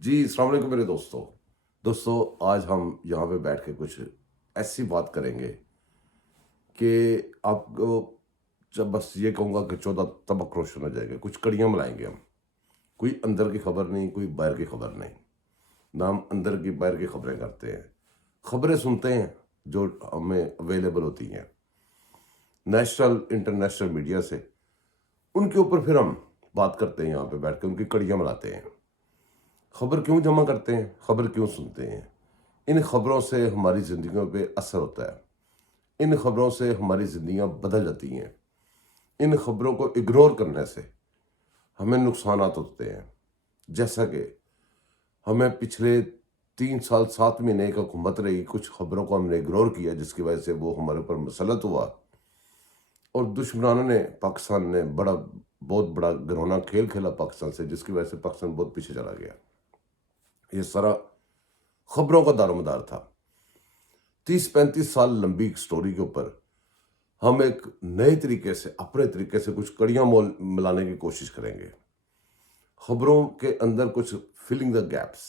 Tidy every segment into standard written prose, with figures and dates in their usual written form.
جی السلام علیکم میرے دوستوں آج ہم یہاں پہ بیٹھ کے کچھ ایسی بات کریں گے کہ آپ کو جب بس یہ کہوں گا کہ 14 طبق روشن ہو جائے گا. کچھ کڑیاں ملائیں گے ہم. کوئی اندر کی خبر نہیں, کوئی باہر کی خبر نہیں. نہ ہم اندر کی باہر کی خبریں کرتے ہیں, خبریں سنتے ہیں جو ہمیں اویلیبل ہوتی ہیں نیشنل انٹرنیشنل میڈیا سے. ان کے اوپر پھر ہم بات کرتے ہیں, یہاں پہ بیٹھ کے ان کی کڑیاں ملاتے ہیں. خبر کیوں جمع کرتے ہیں, خبر کیوں سنتے ہیں؟ ان خبروں سے ہماری زندگیوں پہ اثر ہوتا ہے. ان خبروں سے ہماری زندگیاں بدل جاتی ہیں. ان خبروں کو اگنور کرنے سے ہمیں نقصانات ہوتے ہیں. جیسا کہ ہمیں پچھلے 3 سال 7 مہینے ایک حکومت رہی, کچھ خبروں کو ہم نے اگنور کیا جس کی وجہ سے وہ ہمارے اوپر مسلط ہوا, اور دشمنانوں نے, پاکستان نے بہت بڑا گھرونا کھیل کھیلا پاکستان سے, جس کی وجہ سے پاکستان بہت پیچھے چلا گیا. یہ سارا خبروں کا دار و مدار تھا. 30 35 سال لمبی سٹوری کے اوپر ہم ایک نئے طریقے سے, اپنے طریقے سے کچھ کڑیاں ملانے کی کوشش کریں گے. خبروں کے اندر کچھ فلنگ دا گیپس.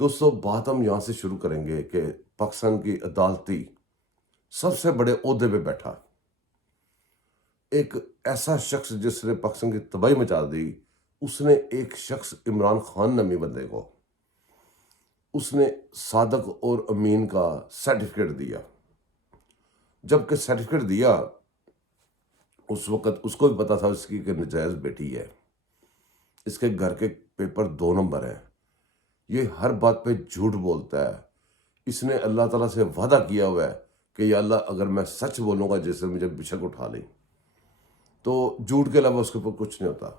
دوستو بات ہم یہاں سے شروع کریں گے کہ پاکستان کی عدالتی سب سے بڑے عہدے پہ بیٹھا ایک ایسا شخص جس نے پاکستان کی تباہی مچا دی, اس نے ایک شخص عمران خان نامی بندے کو, اس نے صادق اور امین کا سرٹیفکیٹ دیا. جب کہ سرٹیفکیٹ دیا اس وقت اس کو بھی پتا تھا اس کی کہ نجائز بیٹی ہے, اس کے گھر کے پیپر 2 نمبر ہیں, یہ ہر بات پہ جھوٹ بولتا ہے. اس نے اللہ تعالیٰ سے وعدہ کیا ہوا ہے کہ یا اللہ اگر میں سچ بولوں گا جس سے مجھے بشک اٹھا لیں, تو جھوٹ کے علاوہ اس کے اوپر کچھ نہیں ہوتا.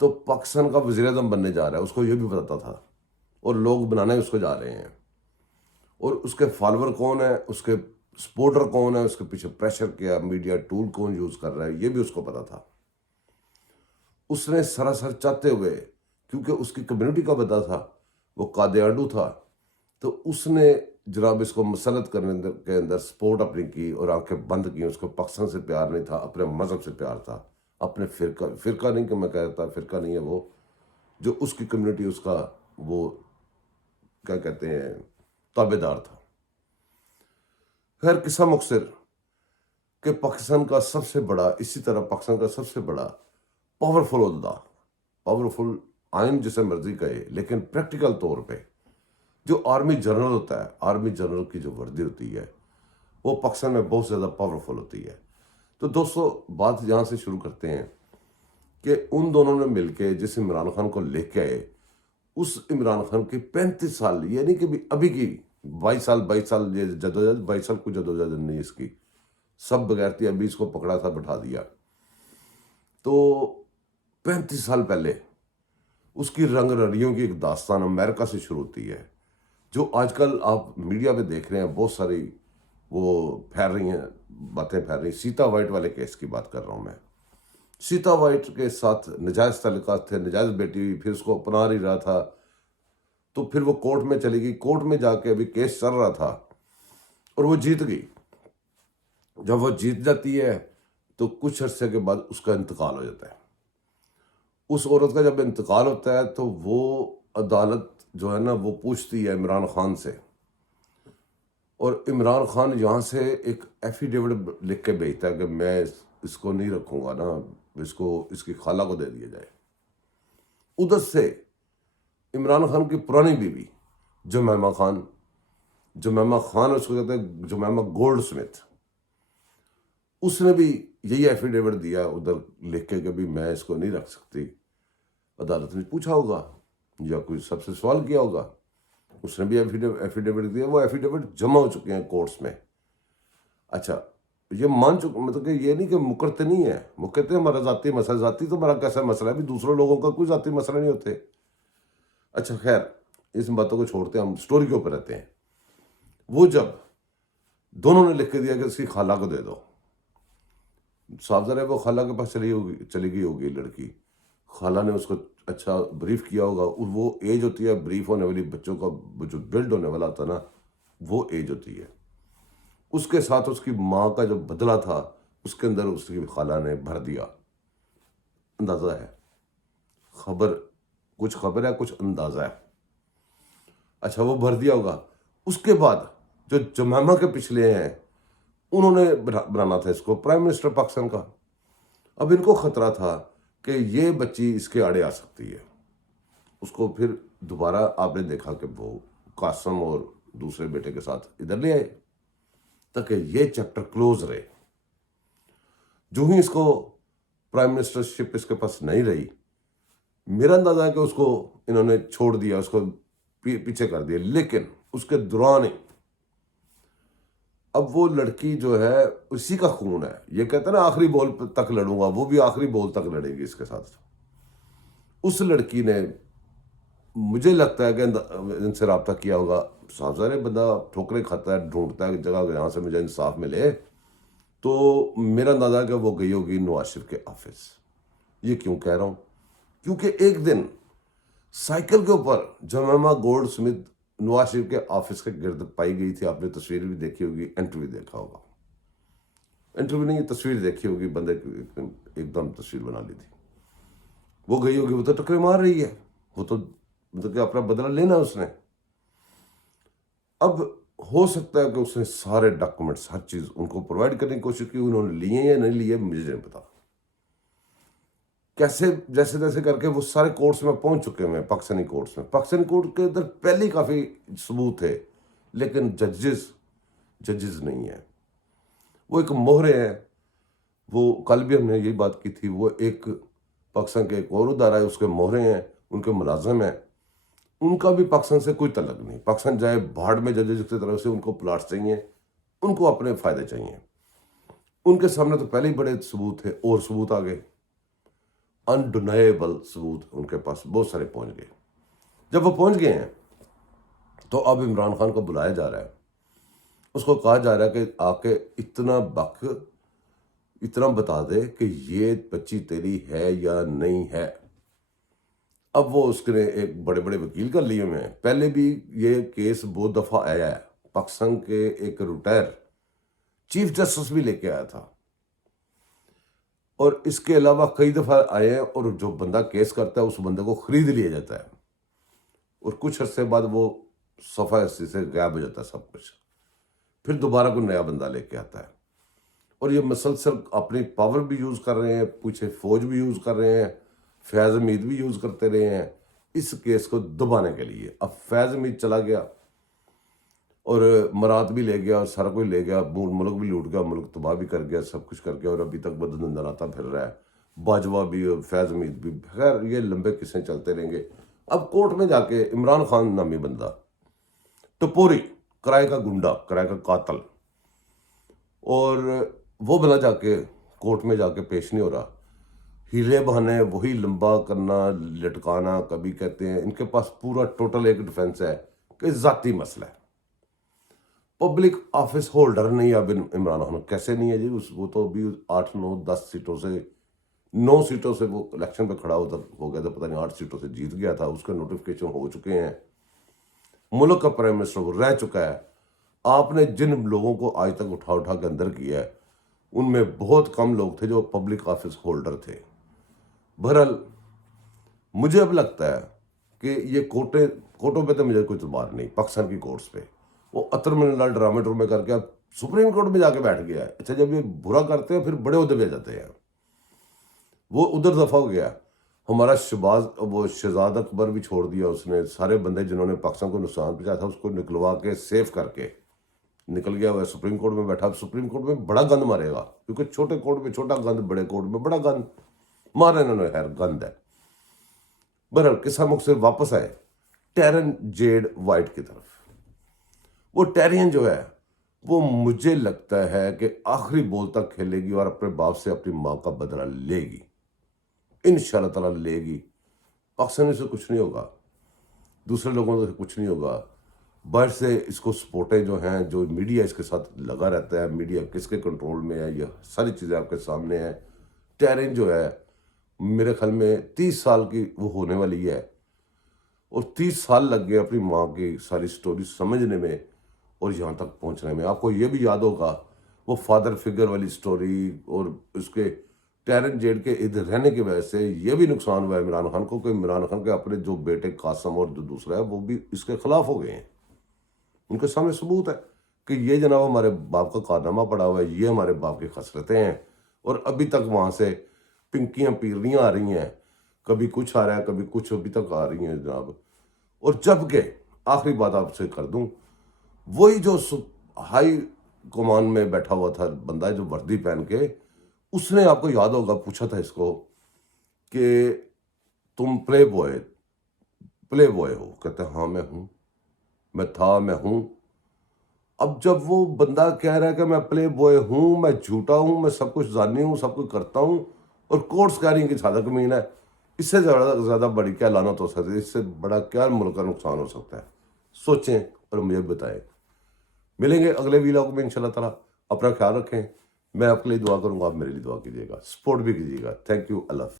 تو پاکستان کا وزیر اعظم بننے جا رہا ہے, اس کو یہ بھی پتا تھا, اور لوگ بنانے اس کو جا رہے ہیں. اور اس کے فالوور کون ہیں, اس کے سپورٹر کون ہے, اس کے پیچھے پریشر کیا, میڈیا ٹول کون یوز کر رہا ہے, یہ بھی اس کو پتا تھا. اس نے سراسر چاہتے ہوئے, کیونکہ اس کی کمیونٹی کا بندہ تھا, وہ قادیانڈو تھا, تو اس نے جناب اس کو مسلط کرنے کے اندر سپورٹ اپنی کی اور آنکھیں بند کی. اس کو پاکستان سے پیار نہیں تھا, اپنے مذہب سے پیار تھا, اپنے فرقہ نہیں کہ میں کہتا فرقہ نہیں ہے وہ, جو اس کی کمیونٹی اس کا وہ کیا کہتے ہیں تابع دار تھا. خیر قصہ مختصر کہ پاکستان کا سب سے بڑا, اسی طرح پاکستان کا سب سے بڑا پاورفل عہدہ, پاورفل آئین جسے مرضی کہے, لیکن پریکٹیکل طور پہ جو آرمی جنرل ہوتا ہے, آرمی جنرل کی جو وردی ہوتی ہے وہ پاکستان میں بہت زیادہ پاورفل ہوتی ہے. تو دوستو بات یہاں سے شروع کرتے ہیں کہ ان دونوں نے مل کے جس عمران خان کو لے کے آئے, اس عمران خان کی 35 سال, یہ نہیں کہ ابھی کی 22 سال یہ جدوجہد, 22 سال کوئی جدوجہد نہیں اس کی, سب بغیرتی ابھی اس کو پکڑا تھا بٹھا دیا. تو 35 سال پہلے اس کی رنگ رڑیوں کی ایک داستان امریکہ سے شروع ہوتی ہے, جو آج کل آپ میڈیا پہ دیکھ رہے ہیں, بہت ساری وہ پھیل رہی ہیں, باتیں پھیل رہی ہیں. سیتا وائٹ والے کیس کی بات کر رہا ہوں میں. سیتا وائٹ کے ساتھ نجائز تعلقات تھے, نجائز بیٹی ہوئی, پھر اس کو اپنا نہیں رہا تھا, تو پھر وہ کورٹ میں چلی گئی. کورٹ میں جا کے ابھی کیس چل رہا تھا اور وہ جیت گئی. جب وہ جیت جاتی ہے تو کچھ عرصے کے بعد اس کا انتقال ہو جاتا ہے. اس عورت کا جب انتقال ہوتا ہے تو وہ عدالت جو ہے نا وہ پوچھتی ہے عمران خان سے, اور عمران خان یہاں سے ایک ایفیڈیوٹ لکھ کے بھیجتا ہے کہ میں اس کو نہیں رکھوں گا نا, اس کو اس کی خالہ کو دے دیا جائے. ادھر سے عمران خان کی پرانی بیوی جمیمہ خان اس کو کہتے ہیں جمیمہ گولڈ سمتھ, اس نے بھی یہی ایفیڈیوٹ دیا ادھر لکھ کے کہ بھی میں اس کو نہیں رکھ سکتی. عدالت نے پوچھا ہوگا یا کوئی سب سے سوال کیا ہوگا, اس نے بھی ایفیڈیوٹ دیا. وہ ایفیڈیوٹ جمع ہو چکے ہیں کورٹس میں. اچھا یہ مان چکے, مطلب کہ یہ نہیں کہ مکرتے نہیں ہیں, وہ کہتے ہیں ہمارا ذاتی مسئلہ, ذاتی تو ہمارا کیسا مسئلہ ہے, بھی دوسرے لوگوں کا کوئی ذاتی مسئلہ نہیں ہوتے. اچھا خیر اس باتوں کو چھوڑتے ہیں, ہم سٹوری کے اوپر رہتے ہیں. وہ جب دونوں نے لکھ کے دیا کہ اس کی خالہ کو دے دو, صاف ظاہر ہے وہ خالہ کے پاس چلی گئی ہوگی لڑکی, خالہ نے اس کو اچھا بریف کیا ہوگا. وہ ایج ہوتی ہے بریف ہونے والی, بچوں کا جو بلڈ ہونے والا تھا نا وہ ایج ہوتی ہے. اس کے ساتھ اس کی ماں کا جو بدلہ تھا اس کے اندر اس کی خالہ نے بھر دیا. اندازہ ہے خبر کچھ خبر ہے کچھ اندازہ ہے. اچھا وہ بھر دیا ہوگا. اس کے بعد جو جمامہ کے پچھلے ہیں انہوں نے بنانا تھا اس کو پرائم منسٹر پاکستان کا. اب ان کو خطرہ تھا کہ یہ بچی اس کے آڑے آ سکتی ہے. اس کو پھر دوبارہ آپ نے دیکھا کہ وہ قاسم اور دوسرے بیٹے کے ساتھ ادھر لے آئے تاکہ یہ چیپٹر کلوز رہے. جو ہی اس کو پرائم منسٹر شپ اس کے پاس نہیں رہی, میرا اندازہ ہے کہ اس کو انہوں نے چھوڑ دیا, اس کو پیچھے کر دیا. لیکن اس کے دوران ہی اب وہ لڑکی جو ہے اسی کا خون ہے. یہ کہتا ہے نا آخری بول تک لڑوں گا, وہ بھی آخری بول تک لڑے گی اس کے ساتھ. اس لڑکی نے مجھے لگتا ہے کہ ان سے رابطہ کیا ہوگا. صاحب ظاہر بندہ ٹھوکریں کھاتا ہے, ڈھونڈتا ہے جگہ جہاں سے مجھے انصاف ملے. تو میرا اندازہ ہے کہ وہ گئی ہوگی نواز شریف کے آفس. یہ کیوں کہہ رہا ہوں؟ کیونکہ ایک دن سائیکل کے اوپر جمامہ گولڈ سمتھ نواز شریف کے آفس کے گرد پائی گئی تھی. آپ نے تصویر بھی دیکھی ہوگی, انٹرویو دیکھا ہوگا. انٹرویو نہیں, تصویر دیکھی ہوگی, بندے کی ایک دم تصویر بنا لی تھی. وہ گئی ہوگی, وہ تو ٹکرے مار رہی ہے, وہ تو مطلب کہ اپنا بدلہ لینا اس نے. اب ہو سکتا ہے کہ اس نے سارے ڈاکومنٹس ہر چیز ان کو پرووائڈ کرنے کی کوشش کی. انہوں نے لیے یا نہیں لیے مجھے نہیں پتا. کیسے جیسے تیسے کر کے وہ سارے کورٹس میں پہنچ چکے ہیں, پاکستانی کورٹس میں. پاکستانی کورٹ کے اندر پہلے ہی کافی ثبوت تھے, لیکن ججز نہیں ہیں. وہ ایک مہرے ہیں. وہ کل بھی ہم نے یہی بات کی تھی, وہ ایک پاکستان کے ایک اور ادارہ ہے, اس کے مہرے ہیں, ان کے ملازم ہیں. ان کا بھی پاکستان سے کوئی تعلق نہیں. پاکستان جائے بھاڑ میں ججز کی طرف سے, ان کو پلاٹس چاہیے, ان کو اپنے فائدے چاہیے. ان کے سامنے تو پہلے ہی بڑے ثبوت تھے, اور ثبوت آ گئے, انڈینائبل ثبوت ان کے پاس بہت سارے پہنچ گئے. جب وہ پہنچ گئے ہیں تو اب عمران خان کو بلایا جا رہا ہے. اس کو کہا جا رہا ہے کہ آ کے اتنا بتا دے کہ یہ بچی تیری ہے یا نہیں ہے. اب وہ اس نے ایک بڑے بڑے وکیل کر لیے ہوئے ہیں. پہلے بھی یہ کیس بہت دفعہ آیا ہے. پاکستان کے ایک ریٹائر چیف جسٹس بھی لے کے آیا تھا, اور اس کے علاوہ کئی دفعہ آئے ہیں. اور جو بندہ کیس کرتا ہے اس بندے کو خرید لیا جاتا ہے, اور کچھ عرصے بعد وہ صفحہ حسی سے غائب ہو جاتا ہے سب کچھ. پھر دوبارہ کوئی نیا بندہ لے کے آتا ہے, اور یہ مسلسل اپنی پاور بھی یوز کر رہے ہیں, پیچھے فوج بھی یوز کر رہے ہیں, فیض حمید بھی یوز کرتے رہے ہیں اس کیس کو دبانے کے لیے. اب فیض حمید چلا گیا اور مراد بھی لے گیا, اور سارا کوئی لے گیا, ملک بھی لوٹ گیا, ملک تباہ بھی کر گیا, سب کچھ کر گیا, اور ابھی تک بدنظراتا پھر رہا ہے. باجوہ بھی اور فیض حمید بھی. خیر یہ لمبے قصے چلتے رہیں گے. اب کورٹ میں جا کے عمران خان نامی بندہ, ٹپوری, کرائے کا گنڈا, کرائے کا قاتل, اور وہ بنا جا کے کورٹ میں جا کے پیش نہیں ہو رہا. ہیلے بہانے وہی لمبا کرنا, لٹکانا. کبھی کہتے ہیں ان کے پاس پورا ٹوٹل ایک ڈیفنس ہے کہ ذاتی مسئلہ ہے. پبلک آفس ہولڈر نہیں اب عمران خان. کیسے نہیں ہے جی, وہ تو ابھی 8 9 10 سیٹوں سے 9 سیٹوں سے وہ الیکشن پہ کھڑا ہو گیا تھا, پتہ نہیں 8 سیٹوں سے جیت گیا تھا. اس کے نوٹیفکیشن ہو چکے ہیں. ملک کا پرائم منسٹر وہ رہ چکا ہے. آپ نے جن لوگوں کو آج تک اٹھا کے اندر کیا ہے ان میں بہت کم لوگ تھے جو پبلک آفس ہولڈر تھے. بہرحال مجھے اب لگتا ہے کہ یہ کورٹوں پہ تو مجھے کوئی اعتبار نہیں, پاکستان کی کورٹس پہ. وہ عطر من اللہ ڈرامے ڈرامے کر کے اب سپریم کورٹ میں جا کے بیٹھ گیا ہے. اچھا جب یہ برا کرتے ہیں پھر بڑے عہدے پہ جاتے ہیں. وہ ادھر دفعہ ہو گیا. ہمارا وہ شہزاد اکبر بھی چھوڑ دیا اس نے. سارے بندے جنہوں نے پاکستان کو نقصان پہنچایا تھا اس کو نکلوا کے سیف کر کے نکل گیا ہوا ہے. سپریم کورٹ میں بیٹھا. اب سپریم کورٹ میں بڑا گند مارے گا, کیونکہ چھوٹے کورٹ میں چھوٹا گند, بڑے کورٹ میں بڑا گند مارا انہوں نے. خیر گند ہے. بہرحال قصہ مختصر واپس آئے ٹیرن جیڈ وائٹ کی طرف. وہ ٹیرین جو ہے وہ مجھے لگتا ہے کہ آخری بول تک کھیلے گی اور اپنے باپ سے اپنی ماں کا بدلہ لے گی. انشاءاللہ تعالیٰ لے گی. پاکستانی سے کچھ نہیں ہوگا, دوسرے لوگوں سے کچھ نہیں ہوگا. باہر سے اس کو سپورٹیں جو ہیں, جو میڈیا اس کے ساتھ لگا رہتا ہے, میڈیا کس کے کنٹرول میں ہے, یہ ساری چیزیں آپ کے سامنے ہیں. ٹیرین جو ہے میرے خیال میں 30 سال کی وہ ہونے والی ہے, اور 30 سال لگ گئے اپنی ماں کی ساری سٹوری سمجھنے میں اور یہاں تک پہنچنے میں. آپ کو یہ بھی یاد ہوگا وہ فادر فگر والی سٹوری, اور اس کے ٹیرن جیل کے ادھر رہنے کی وجہ سے یہ بھی نقصان ہوا ہے عمران خان کو کہ عمران خان کے اپنے جو بیٹے قاسم اور جو دوسرا ہے وہ بھی اس کے خلاف ہو گئے ہیں. ان کے سامنے ثبوت ہے کہ یہ جناب ہمارے باپ کا کارنامہ پڑا ہوا ہے, یہ ہمارے باپ کی خسرتیں ہیں, اور ابھی تک وہاں سے پنکیاں پیرنیاں آ رہی ہیں, کبھی کچھ آ رہا ہے کبھی کچھ ابھی تک آ رہی ہیں جناب. اور جب کہ آخری بات آپ سے کر دوں, وہی جو ہائی کمان میں بیٹھا ہوا تھا بندہ جو وردی پہن کے, اس نے آپ کو یاد ہوگا پوچھا تھا اس کو کہ تم پلے بوائے ہو, کہتے ہیں ہاں میں ہوں, میں ہوں. اب جب وہ بندہ کہہ رہا ہے کہ میں پلے بوائے ہوں, میں جھوٹا ہوں, میں سب کچھ جانی ہوں, سب کچھ کرتا ہوں, اور کورٹس کہہ رہی ہیں کہ سادہ کمین ہے, اس سے زیادہ بڑی کیا لعنت ہو سکتی ہے, اس سے بڑا کیا ملک کا نقصان ہو سکتا ہے. سوچیں اور مجھے بتائیں. ملیں گے اگلے ویلاگ میں انشاءاللہ تعالیٰ. اپنا خیال رکھیں, میں آپ کے لیے دعا کروں گا, آپ میرے لیے دعا کیجیے گا, سپورٹ بھی کیجیے گا. Thank you. اللہ حافظ.